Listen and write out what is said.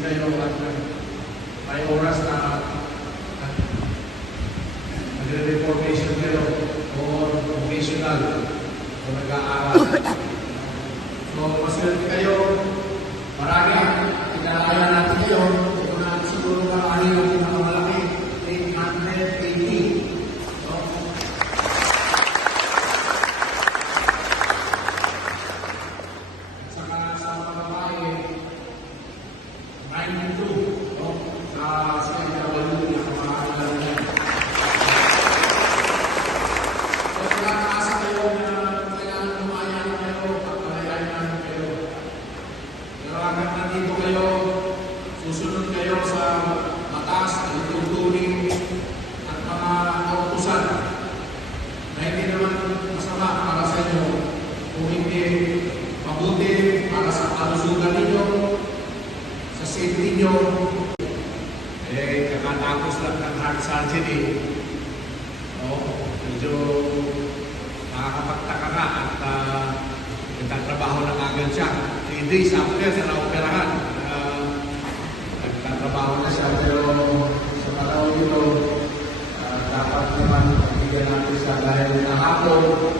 kayo at uh, may oras na at nagre-reformation kayo o vocational o nag-aaral. So, maswerte kayo. Marami. Pinalaya natin kayo. Ito na siguro na ano yung pinakamalaki. 880. So, saka sa mga babae, 92, no? Sa sa Kawalo, nakamahal na So, kung nakaasa kayo na kailangan lumaya na kayo, pagpalayain namin kayo. Pero hanggang nandito kayo, susunod kayo sa batas, tutunin at mga kautusan na hindi naman masama inyo kung hindi mabuti para sa kalusugan ninyo, sa safety nyo, eh, kakatapos lang ng heart surgery. Oh, medyo nakakapagtaka ka at uh, nagtatrabaho na agad siya. Three days after sa naoperahan, uh, nagtatrabaho na siya. Pero sa panahon nito, uh, dapat naman bigyan natin siya dahil nahapon, no?